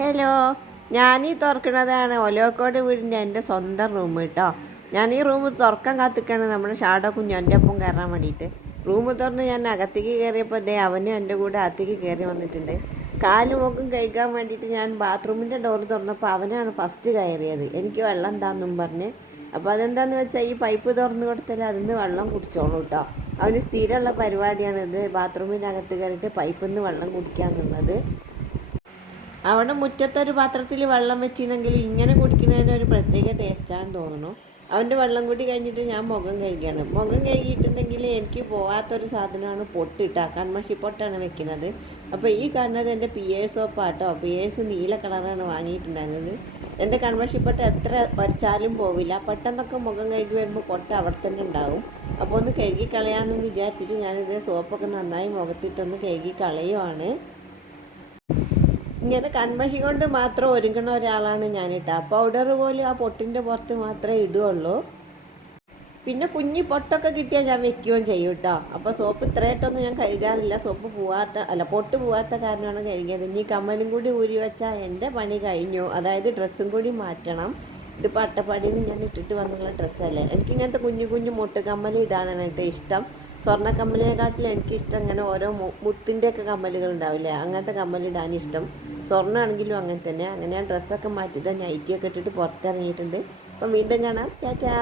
Hello, ഞാനീ തുറക്കണതാണ് ഒലോക്കോട് വീടിൻ്റെ എൻ്റെ സ്വന്തം റൂം കേട്ടോ. ഞാൻ ഈ റൂം തുറക്കാൻ കാത്തിക്കാണ് നമ്മുടെ ഷാഡോ കുഞ്ഞു എൻ്റെ ഒപ്പം കയറാൻ വേണ്ടിയിട്ട്. റൂം തുറന്ന് ഞാൻ അകത്തേക്ക് കയറിയപ്പോൾ അവനും എൻ്റെ കൂടെ അകത്തേക്ക് കയറി വന്നിട്ടുണ്ട്. കാലും മുഖം കഴുകാൻ വേണ്ടിയിട്ട് ഞാൻ ബാത്റൂമിൻ്റെ ഡോർ തുറന്നപ്പോൾ അവനാണ് ഫസ്റ്റ് കയറിയത്. എനിക്ക് വെള്ളം എന്താണെന്നും പറഞ്ഞ്. അപ്പോൾ അതെന്താണെന്ന് വെച്ചാൽ ഈ പൈപ്പ് തുറന്ന് കൊടുത്താൽ അതിന് വെള്ളം കുടിച്ചോളൂ കേട്ടോ. അവന് സ്ഥിരമുള്ള പരിപാടിയാണിത്, ബാത്റൂമിൻ്റെ അകത്ത് കയറിയിട്ട് പൈപ്പിൽ നിന്ന് വെള്ളം കുടിക്കുക എന്നുള്ളത്. അവിടെ മുറ്റത്തൊരു പാത്രത്തിൽ വെള്ളം വെച്ചിരുന്നെങ്കിൽ ഇങ്ങനെ കുടിക്കുന്നതിന് ഒരു പ്രത്യേക ടേസ്റ്റാണെന്ന് തോന്നുന്നു. അവൻ്റെ വെള്ളം കൂടി കഴിഞ്ഞിട്ട് ഞാൻ മുഖം കഴുകിയാണ്. മുഖം കഴുകിയിട്ടുണ്ടെങ്കിൽ എനിക്ക് പോകാത്തൊരു സാധനമാണ് പൊട്ടിട്ട കൺമഷി പൊട്ടാണ് വെക്കുന്നത്. അപ്പോൾ ഈ കാണുന്നത് എൻ്റെ പിയേഴ്സ് സോപ്പാട്ടോ. പിയേഴ്സ് നീല കളറാണ് വാങ്ങിയിട്ടുണ്ടായിരുന്നത്. എൻ്റെ കൺമഷിപ്പൊട്ട് എത്ര വരച്ചാലും പോവില്ല. പെട്ടെന്നൊക്കെ മുഖം കഴുകി വരുമ്പോൾ പൊട്ട അവിടെ തന്നെ ഉണ്ടാവും. അപ്പോൾ ഒന്ന് കഴുകി കളയാമെന്ന് വിചാരിച്ചിട്ട് ഞാനിത് സോപ്പൊക്കെ നന്നായി മുഖത്തിട്ടൊന്ന് കഴുകി കളയുവാണ്. ഇങ്ങനെ കൺമഷി കൊണ്ട് മാത്രം ഒരുങ്ങണ ഒരാളാണ് ഞാനിട്ടാ. പൗഡർ പോലും ആ പൊട്ടിൻ്റെ പുറത്ത് മാത്രമേ ഇടുകയുള്ളൂ. പിന്നെ കുഞ്ഞി പൊട്ടൊക്കെ കിട്ടിയാൽ ഞാൻ വെക്കുകയും ചെയ്യും കേട്ടോ. അപ്പോൾ സോപ്പ് ഇത്രയായിട്ടൊന്നും ഞാൻ കഴുകാറില്ല. സോപ്പ് പൊട്ട് പോവാത്ത കാരണമാണ് കഴുകിയത്. ഇനി കമ്മലും കൂടി ഊരി വെച്ചാൽ എൻ്റെ പണി കഴിഞ്ഞു. അതായത് ഡ്രസ്സും കൂടി മാറ്റണം. ഇതിപ്പോൾ അട്ടപ്പാടിയിൽ നിന്ന് ഞാൻ ഇട്ടിട്ട് വന്നുള്ള ഡ്രസ്സല്ലേ. എനിക്കിങ്ങനത്തെ കുഞ്ഞു കുഞ്ഞു മുട്ട് കമ്മൽ ഇടാനായിട്ട് ഇഷ്ടം. സ്വർണ്ണക്കമ്മലിനെക്കാട്ടിലും എനിക്കിഷ്ടം ഇങ്ങനെ ഓരോ മുത്തിൻ്റെയൊക്കെ കമ്മലുകൾ ഉണ്ടാവില്ലേ, അങ്ങനത്തെ കമ്മലിടാൻ ഇഷ്ടം. സ്വർണ്ണമാണെങ്കിലും അങ്ങനെ തന്നെ. അങ്ങനെ ഞാൻ ഡ്രസ്സൊക്കെ മാറ്റി നൈറ്റിയൊക്കെ ഇട്ടിട്ട് പുറത്തിറങ്ങിയിട്ടുണ്ട്. അപ്പം വീണ്ടും കാണാം. ടാറ്റാ.